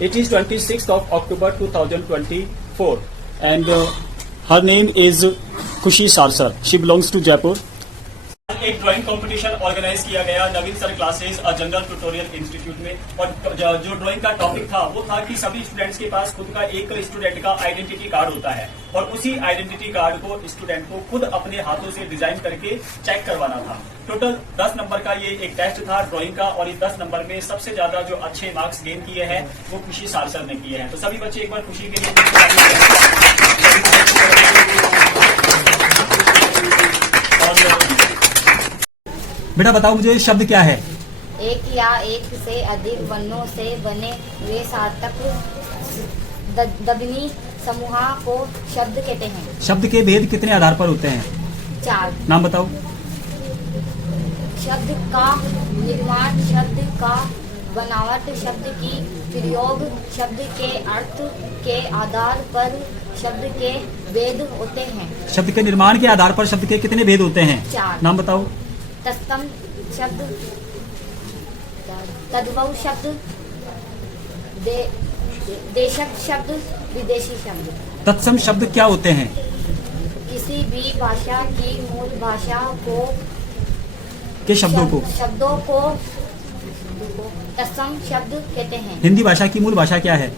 It is 26th of October 2024 and her name is Khushi Sarsar. She belongs to Jaipur. एक drawing competition organise किया गया नवीन sir classes और general tutorial institute में और जो drawing का टॉपिक था वो था कि सभी स्टूडेंट्स के पास खुद का एक स्टूडेंट का आइडेंटिटी कार्ड होता है और उसी आइडेंटिटी कार्ड को स्टूडेंट को खुद अपने हाथों से डिजाइन करके चेक करवाना था। टोटल 10 नंबर का ये एक टेस्ट था ड्राइंग का और इस 10 नंबर में सबसे ज्यादा जो अच्छे मार्क्स गेन किए हैं वो खुशी सारसर ने किए हैं। तो सभी बच्चे एक बार खुशी के लिए बेटा बताओ मुझे शब्द क्या है? एक या एक से अधिक वर्णों से बने हुए सार्थक दबनी समूह को शब्द कहते हैं। शब्द के भेद कितने आधार पर होते हैं? 4। नाम बताओ। शब्द का निर्माण, शब्द का बनावट, शब्द की प्रयोग, शब्द के अर्थ के आधार पर शब्द के भेद होते हैं। शब्द के निर्माण के आधार पर शब्द के कितने भेद होते हैं? 4। नाम बताओ। तत्सम शब्द, तद्भव शब्द, देशक शब्द, विदेशी शब्द। तत्सम शब्द क्या होते हैं? किसी भी भाषा की मूल भाषा को के शब्दों को तत्सम शब्द कहते हैं। हिंदी भाषा की मूल भाषा क्या है?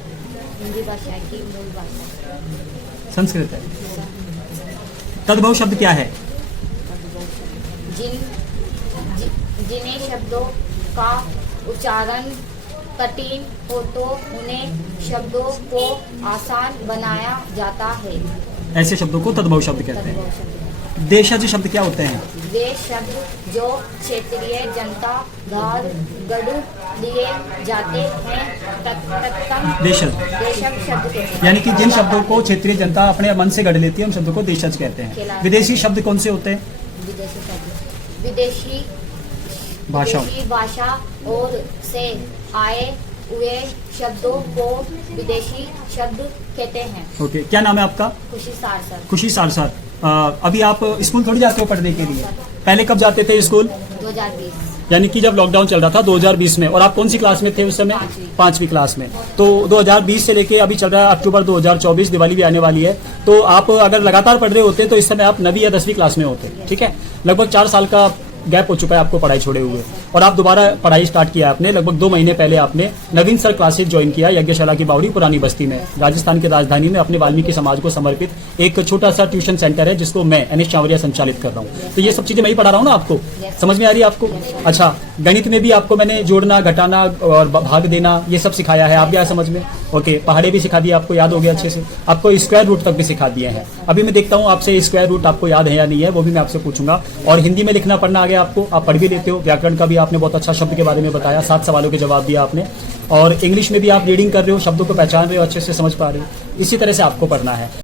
हिंदी भाषा की मूल भाषा संस्कृत है। तद्भव शब्द क्या है? जिन्हें शब्दों का उच्चारण कठिन हो तो उन्हें शब्दों को आसान बनाया जाता है। ऐसे शब्दों को तद्भव शब्द कहते हैं। देशज शब्द क्या होते हैं? देश शब्द जो क्षेत्रीय जनता द्वारा गढ़ लिए जाते हैं देशज शब्द कहते हैं। यानी कि जिन शब्दों को क्षेत्रीय जनता अपने मन से गढ़ लेती है हम शब्दों को देशज कहते हैं। विदेशी शब्द कौन से होते हैं? विदेशी शब्द विदेशी भाषा और से आए हुए शब्दों को विदेशी शब्द कहते हैं। ओके, क्या नाम है आपका? खुशी सारसर। खुशी सारसर। अभी आप स्कूल थोड़ी जाते हो पढ़ने के लिए? पहले कब जाते थे स्कूल? 2020। यानी कि जब लॉकडाउन चल रहा था 2020 में। और आप कौन सी क्लास में थे उस समय? 5वीं क्लास में। तो 2020 से लेके अभी चल रहा है अक्टूबर 2024, दिवाली भी आने वाली है। तो आप अगर लगातार पढ़ रहे होते तो इस समय आप 9वीं या 10वीं क्लास में होते। ठीक है, लगभग 4 साल का गैप हो चुका है आपको पढ़ाई छोड़े हुए और आप दोबारा पढ़ाई स्टार्ट किया आपने। लगभग 2 महीने पहले आपने नवीन सर क्लासेज ज्वाइन किया यज्ञशाला की बावड़ी पुरानी बस्ती में, राजस्थान की राजधानी में अपने वाल्मीकि समाज को समर्पित एक छोटा सा ट्यूशन सेंटर है जिसको मैं एनएस चावरिया संचालित कर रहा हूँ। तो ये सब चीजें मैं ही पढ़ा रहा हूँ ना आपको? समझ में आ रही है आपको? अच्छा, गणित में भी आपको मैंने जोड़ना, घटाना और भाग देना ये सब सिखाया है। आप गया समझ में? ओके, पहाड़े भी सिखा दिया, आपको याद हो गया अच्छे से। आपको स्क्वायर रूट तक भी सिखा दिए हैं। अभी मैं देखता हूँ आपसे स्क्वायर रूट आपको याद है या नहीं है, वो भी मैं आपसे पूछूंगा। और हिंदी में लिखना पढ़ना आ गया आपको? आप पढ़ भी लेते हो। व्याकरण का भी आपने बहुत अच्छा शब्द के बारे में बताया, 7 सवालों के जवाब दिया आपने। और इंग्लिश में भी आप रीडिंग कर रहे हो, शब्दों को पहचान रहे हो, अच्छे से समझ पा रहे हो। इसी तरह से आपको पढ़ना है।